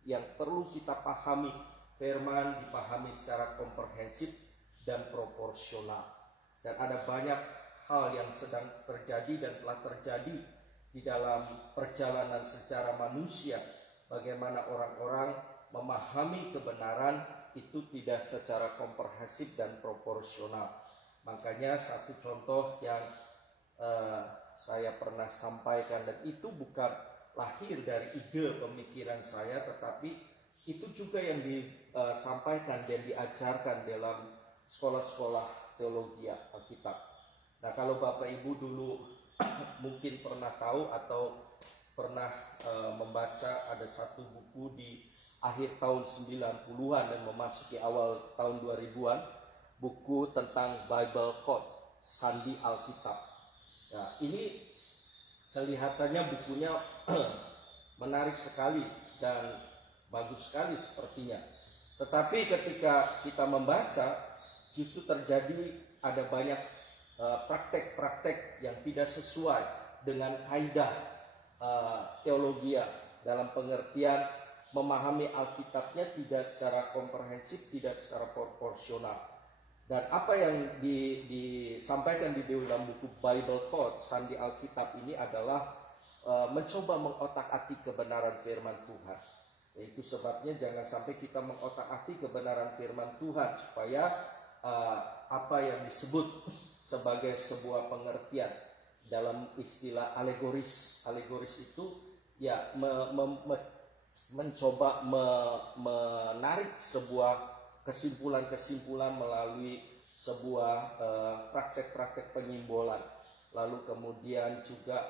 yang perlu kita pahami. Firman dipahami secara komprehensif dan proporsional. Dan ada banyak hal yang sedang terjadi dan telah terjadi di dalam perjalanan secara manusia. Bagaimana orang-orang memahami kebenaran itu tidak secara komprehensif dan proporsional. Makanya satu contoh yang saya pernah sampaikan, dan itu bukan lahir dari ide pemikiran saya, tetapi itu juga yang disampaikan dan diajarkan dalam sekolah-sekolah teologi Alkitab. Nah, kalau Bapak Ibu dulu mungkin pernah tahu atau pernah membaca, ada satu buku di akhir tahun 90-an dan memasuki awal tahun 2000-an, buku tentang Bible Code, Sandi Alkitab. Nah, ini kelihatannya bukunya menarik sekali dan bagus sekali sepertinya. Tetapi ketika kita membaca, justru terjadi ada banyak praktek-praktek yang tidak sesuai dengan kaidah teologi dalam pengertian memahami Alkitabnya tidak secara komprehensif, tidak secara proporsional. Dan apa yang disampaikan di dalam buku Bible Code, Sandi Alkitab ini adalah mencoba mengotak-atik kebenaran firman Tuhan. Itu sebabnya jangan sampai kita mengotak-atik kebenaran firman Tuhan, supaya apa yang disebut sebagai sebuah pengertian dalam istilah alegoris. Alegoris itu ya mencoba menarik sebuah kesimpulan-kesimpulan melalui sebuah praktek-praktek penyimbolan, lalu kemudian juga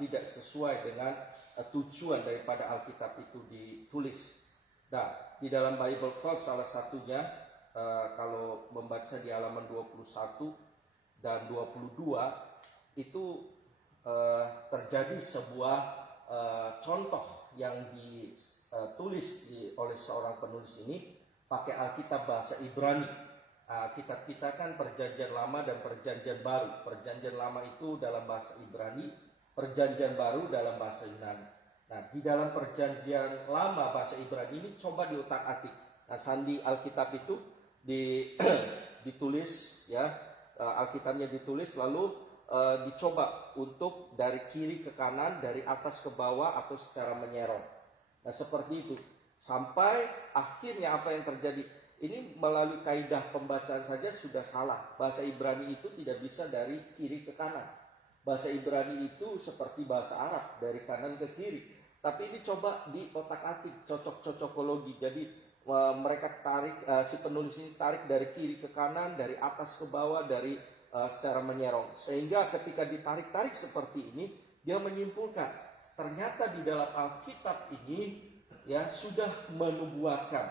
tidak sesuai dengan tujuan daripada Alkitab itu ditulis. Nah, di dalam Bible Code salah satunya kalau membaca di halaman 21 dan 22 itu terjadi sebuah contoh yang ditulis oleh seorang penulis ini pakai Alkitab bahasa Ibrani. Alkitab kita kan perjanjian lama dan perjanjian baru. Perjanjian lama itu dalam bahasa Ibrani, perjanjian baru dalam bahasa Yunani. Nah, di dalam perjanjian lama bahasa Ibrani ini coba diutak-atik. Nah, Sandi Alkitab itu ditulis ya, Alkitabnya ditulis lalu dicoba untuk dari kiri ke kanan, dari atas ke bawah atau secara menyerong. Nah, seperti itu. Sampai akhirnya apa yang terjadi? Ini melalui kaidah pembacaan saja sudah salah. Bahasa Ibrani itu tidak bisa dari kiri ke kanan. Bahasa Ibrani itu seperti bahasa Arab, dari kanan ke kiri. Tapi ini coba di otak-atik, cocok-cocokologi. Jadi mereka tarik, si penulis ini tarik dari kiri ke kanan, dari atas ke bawah, dari secara menyerong. Sehingga ketika ditarik-tarik seperti ini, dia menyimpulkan ternyata di dalam Alkitab ini ya sudah menubuatkan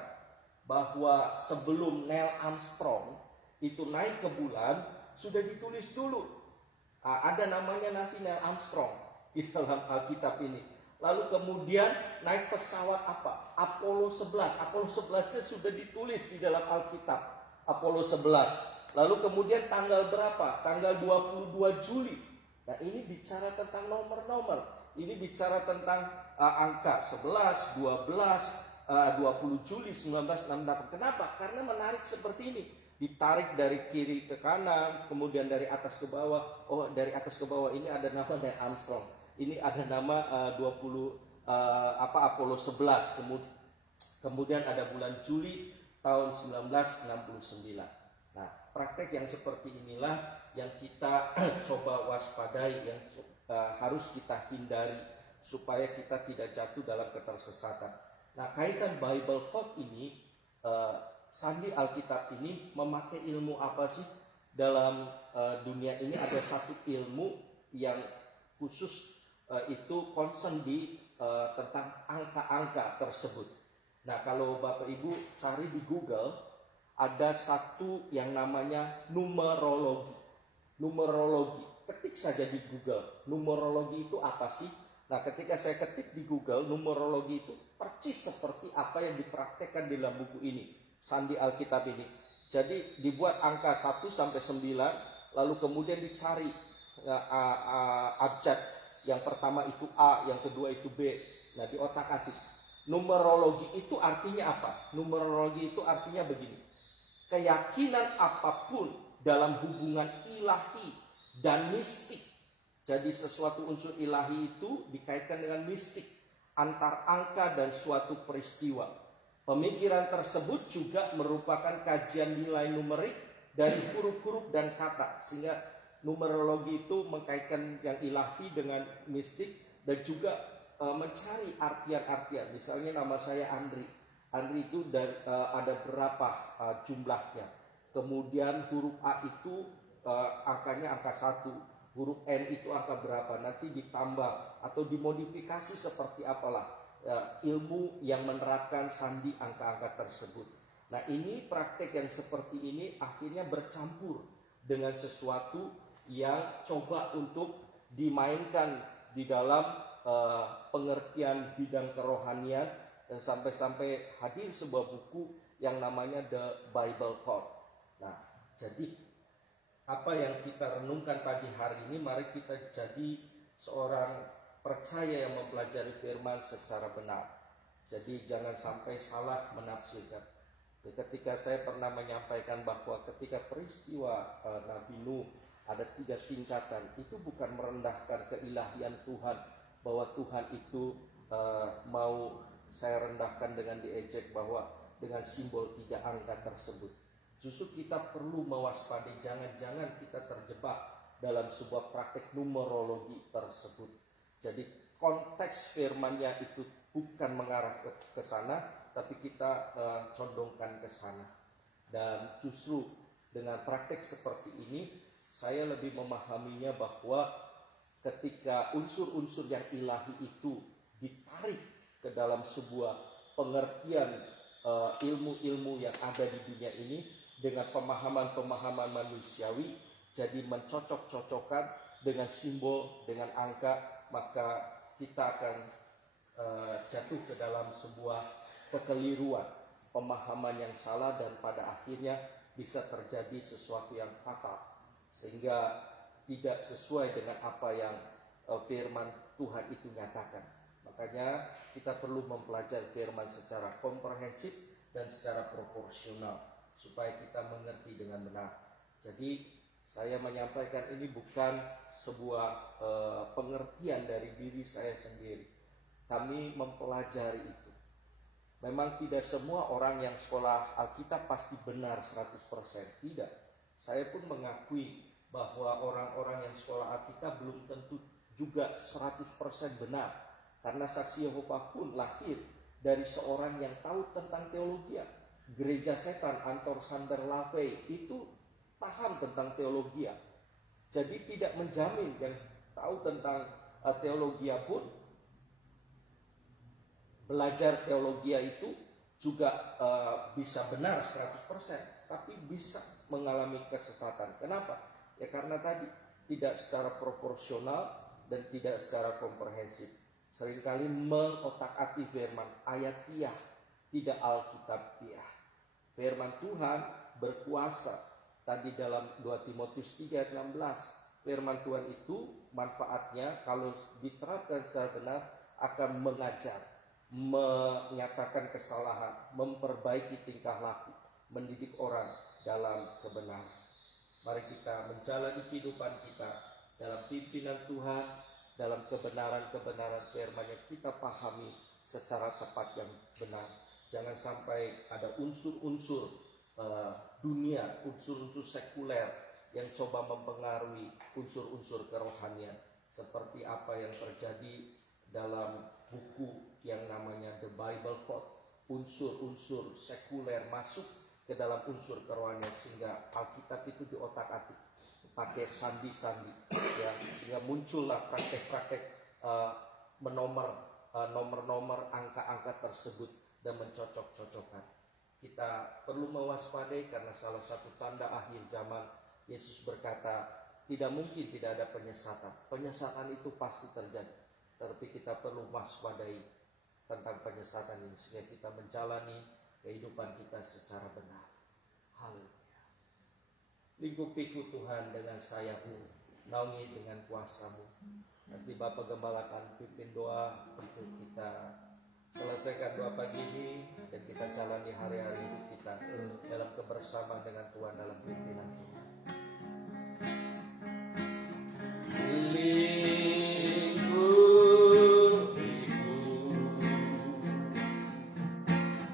bahwa sebelum Neil Armstrong itu naik ke bulan sudah ditulis dulu. Ada namanya nanti Neil Armstrong di dalam Alkitab ini. Lalu kemudian naik pesawat apa? Apollo 11. Apollo 11 itu sudah ditulis di dalam Alkitab. Apollo 11. Lalu kemudian tanggal berapa? Tanggal 22 Juli. Nah, ini bicara tentang nomor-nomor. Ini bicara tentang angka 11, 12, 20 Juli 1968. Kenapa? Karena menarik seperti ini. Ditarik dari kiri ke kanan, kemudian dari atas ke bawah. Oh, dari atas ke bawah ini ada nama Neil Armstrong. Ini ada nama 20 Apollo 11. Kemudian ada bulan Juli tahun 1969. Nah, praktek yang seperti inilah yang kita coba waspadai, yang harus kita hindari supaya kita tidak jatuh dalam ketersesatan. Nah, kaitan Bible Code ini, Sandi Alkitab ini memakai ilmu apa sih? Dalam dunia ini ada satu ilmu yang khusus, itu concern di tentang angka-angka tersebut. Nah, kalau Bapak Ibu cari di Google, ada satu yang namanya numerologi. Numerologi, ketik saja di Google, numerologi itu apa sih? Nah, ketika saya ketik di Google, numerologi itu persis seperti apa yang dipraktekkan di dalam buku ini, Sandi Alkitab ini. Jadi dibuat angka 1 sampai 9, lalu kemudian dicari abjad. Yang pertama itu A, yang kedua itu B. Nah, di otak-atik. Numerologi itu artinya apa? Numerologi itu artinya begini. Keyakinan apapun dalam hubungan ilahi dan mistik. Jadi sesuatu unsur ilahi itu dikaitkan dengan mistik, antar angka dan suatu peristiwa. Pemikiran tersebut juga merupakan kajian nilai numerik dari huruf-huruf dan kata, sehingga numerologi itu mengkaitkan yang ilahi dengan mistik dan juga mencari artian-artian. Misalnya nama saya Andri. Andri itu ada berapa jumlahnya. Kemudian huruf A itu angkanya angka 1. Huruf N itu angka berapa. Nanti ditambah atau dimodifikasi seperti apalah. Ilmu yang menerapkan sandi angka-angka tersebut. Nah, ini praktek yang seperti ini akhirnya bercampur dengan sesuatu yang coba untuk dimainkan di dalam pengertian bidang kerohanian, dan sampai-sampai hadir sebuah buku yang namanya The Bible Code. Nah, jadi apa yang kita renungkan pagi hari ini, mari kita jadi seorang percaya yang mempelajari firman secara benar. Jadi jangan sampai salah menafsirkan. Ketika saya pernah menyampaikan bahwa ketika peristiwa Nabi Nuh ada 3 tingkatan, itu bukan merendahkan keilahian Tuhan, bahwa Tuhan itu mau saya rendahkan dengan diejek bahwa dengan simbol 3 angka tersebut. Justru kita perlu mewaspadai, jangan-jangan kita terjebak dalam sebuah praktek numerologi tersebut. Jadi konteks firman-Nya itu bukan mengarah ke sana, tapi kita condongkan ke sana. Dan justru dengan praktek seperti ini, saya lebih memahaminya bahwa ketika unsur-unsur yang ilahi itu ditarik ke dalam sebuah pengertian ilmu-ilmu yang ada di dunia ini dengan pemahaman-pemahaman manusiawi, jadi mencocok-cocokkan dengan simbol, dengan angka, maka kita akan jatuh ke dalam sebuah kekeliruan, pemahaman yang salah, dan pada akhirnya bisa terjadi sesuatu yang fatal sehingga tidak sesuai dengan apa yang firman Tuhan itu nyatakan. Makanya kita perlu mempelajari firman secara komprehensif dan secara proporsional supaya kita mengerti dengan benar. Jadi saya menyampaikan ini bukan sebuah pengertian dari diri saya sendiri. Kami mempelajari itu. Memang tidak semua orang yang sekolah Alkitab pasti benar 100%. Tidak. Saya pun mengakui bahwa orang-orang yang sekolah Alkitab belum tentu juga 100% benar. Karena saksi Yehova pun lahir dari seorang yang tahu tentang teologi. Gereja Setan Anton Sander Lavey itu paham tentang teologi. Jadi tidak menjamin yang tahu tentang teologi pun belajar teologi itu juga bisa benar 100%, tapi bisa mengalami kesesatan. Kenapa? Ya karena tadi tidak secara proporsional dan tidak secara komprehensif. seringkali mengotak-atik firman, ayatiah, tidak Alkitabiah. Firman Tuhan berkuasa. Tadi dalam 2 Timotius 3 ayat 16, firman Tuhan itu manfaatnya kalau diterapkan secara benar akan mengajar, menyatakan kesalahan, memperbaiki tingkah laku, mendidik orang dalam kebenaran. Mari kita menjalani kehidupan kita dalam pimpinan Tuhan, dalam kebenaran-kebenaran firman yang kita pahami secara tepat yang benar. Jangan sampai ada unsur-unsur dunia, unsur-unsur sekuler yang coba mempengaruhi unsur-unsur kerohanian, seperti apa yang terjadi dalam buku yang namanya The Bible Code. Unsur-unsur sekuler masuk ke dalam unsur kerohanian sehingga Alkitab itu diotak-atik pakai sandi-sandi, ya, sehingga muncullah praktek-praktek nomor-nomor angka-angka tersebut dan mencocok-cocokkan. Kita perlu mewaspadai karena salah satu tanda akhir zaman, Yesus berkata, tidak mungkin tidak ada penyesatan. Penyesatan itu pasti terjadi. Tapi kita perlu waspadai tentang penyesatan ini sehingga kita menjalani kehidupan kita secara benar. Haleluya. Lingkupiku Tuhan dengan sayapmu, naungi dengan kuasa-Mu. Nanti Bapak Gembala akan pimpin doa untuk kita selesaikan doa pagi ini dan kita jalani hari-hari hidup kita dalam kebersamaan dengan Tuhan dalam pimpinan Tuhan. Lingkupiku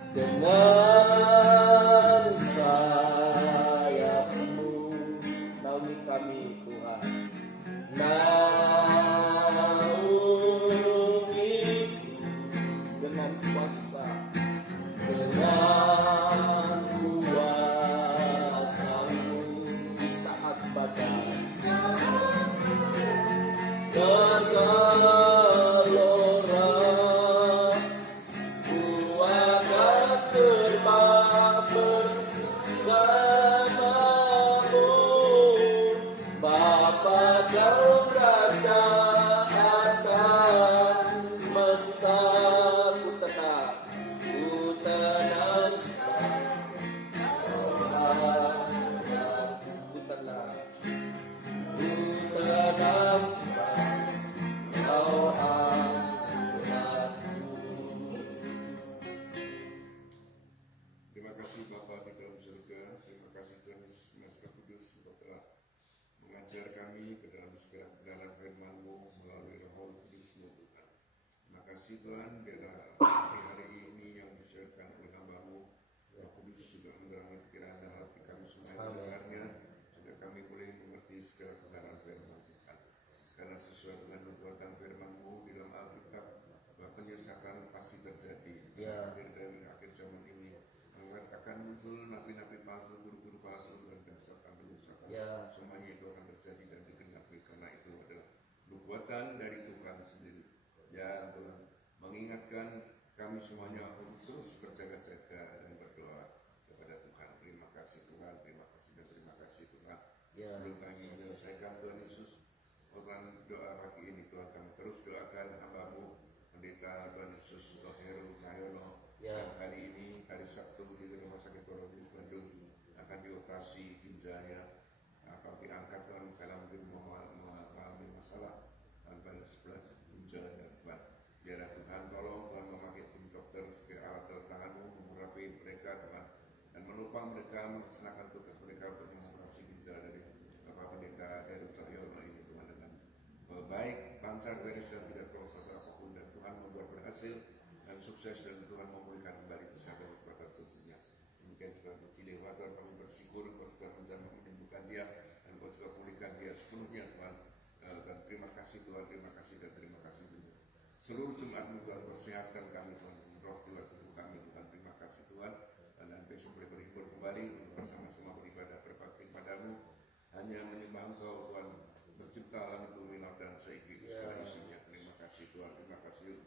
dengan sayapmu, naungi kami Tuhan, dengan kuasa, dengan kuasa-Mu di saat badai tergelora, ku akan terbang bersama-Mu, Bapa dalam kerajaan semesta. Ku tenang, Kau Terima kasih Bapa di dalam surga. Terima kasih Tuhan Yesus Maha Kudus Engkau telah mengajar kami ke dalam segala kebenaran firman-Mu melalui Roh Kudus-Mu Tuhan. Terima kasih Tuhan biarlah hari ini yang diserahkan oleh hamba-Mu Roh Kudus juga menerangi pikiran dan hati kami semua yang mendengarnya, sehingga kami boleh mengerti segala kebenaran firman Tuhan. Karena sesuai dengan nubuatan firman-Mu di dalam Alkitab, bahwa penyesakan pasti terjadi akhir zaman ini. Akan muncul nabi-nabi palsu, guru-guru palsu dan penyesakan-penyesakan. Semuanya itu akan terjadi dan digenapi karena itu adalah nubuatan dari Tuhan sendiri. Ya Tuhan, mengingatkan kami semuanya untuk terus berjaga-jaga dan berdoa kepada Tuhan. Terima kasih Tuhan, terima kasih dan terima kasih Tuhan. Sebelum kami menyelesaikan Tuhan Yesus, Tuhan doa pagi ini Tuhan kami terus doakan hamba-Mu Pendeta Tuhan Yesus Heru Cahyono. Hari ini, hari Sabtu di Rumah Sakit Polonius Bandung akan dioperasi ginjalnya, akan diangkat Tuhan karena mungkin mengalami masalah pada sebelah ginjalnya Tuhan. Biar Tuhan tolong Tuhan memakai tim dokter sebagai alat tangan-Mu mengurapi mereka Tuhan dan menopang mereka melaksanakan tugas mereka untuk mengoperasi ginjal dari Bapak Pendeta Heru Cahyono ini Tuhan dengan baik, lancar, beres dan tidak perlu apapun dan Tuhan membuat berhasil dan sukses dan Tuhan memulihkan kembali kesehatan kepada tubuhnya. Demikian juga untuk Cilewa Tuhan kami bersyukur Engkau sudah menjamah menyembuhkan dia dan Engkau juga pulihkan dia sepenuhnya Tuhan. Dan terima kasih Tuhan, terima kasih dan terima kasih juga. Seluruh jemaat-Mu Tuhan persehatkan kami Tuhan, roh jiwa tubuh kami Tuhan. Terima kasih Tuhan dan besok boleh berhimpun kembali untuk bersama-sama beribadah berbakti padamu. Hanya menyembah Engkau Tuhan, mencipta langit bumi laut dan segala isinya. Terima kasih Tuhan, terima kasih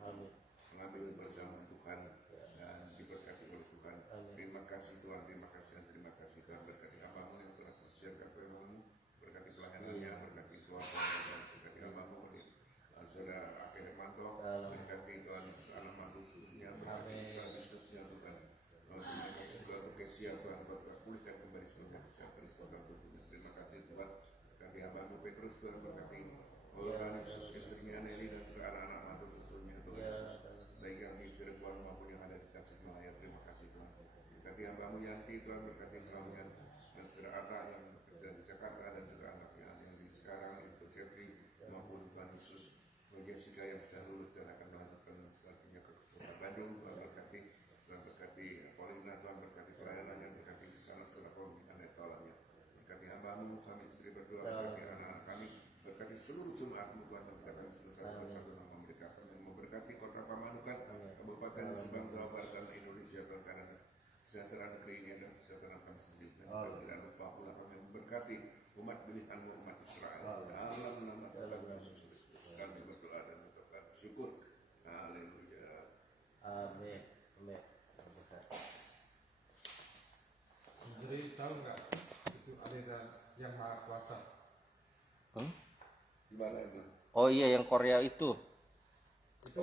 mengambil bersama Tuhan dan diberkati oleh Tuhan. Terima kasih Tuhan, terima kasih dan terima kasih Tuhan. Berkati hamba-Mu yang telah persiapkan firman-Mu, berkati pelayanannya, berkati keluarga, berkati hamba-Mu saudara Akhir Manto, kota tubuhnya. Terima kasih Tuhan. Berkati hambamu Petrus, Tuhan berkati Tuhan Yesus, istrinya Nelly dan juga anak-anak atau cucunya Tuhan Yesus. Baik yang di Cirebon maupun yang ada di Tasikmalaya. Terima kasih Tuhan. Berkati hambamu Yanti, Tuhan berkati suaminya dan saudara Atta yang bekerja di Jakarta dan juga anaknya yang di sekarang itu Jeffrey maupun Tuhan Yesus. Tuhan Jessica yang sudah lulus dan akan melanjutkan selanjutnya ke kota Bandung. Tuhan berkati Paulina, Tuhan berkati pelayanannya, berkati sana selapon dan tolongnya. Berkati hambamu, kami istri berdoa, berkati anak-anak kami, berkati seluruh jemaatmu Tuhan, dan kita akan satu persatu nama mereka. Kami memberkati kota Pamanukan, Kabupaten Subang, Jawa Barat dan Indonesia, Tuhan, karena kesejahteraan negeri ini dan kesejahteraan kami sendiri. Dan tidak lupa pula kami memberkati umat pilihanmu, umat Israel. Dalam nama Tuhan Yesus Kristus, kami berdoa dan mengucapkan syukur. Haleluya. Amin. Amin. Jadi tahu nggak itu aliran yang maha kuasa? Gimana itu? Oh iya, yang Korea itu. Itu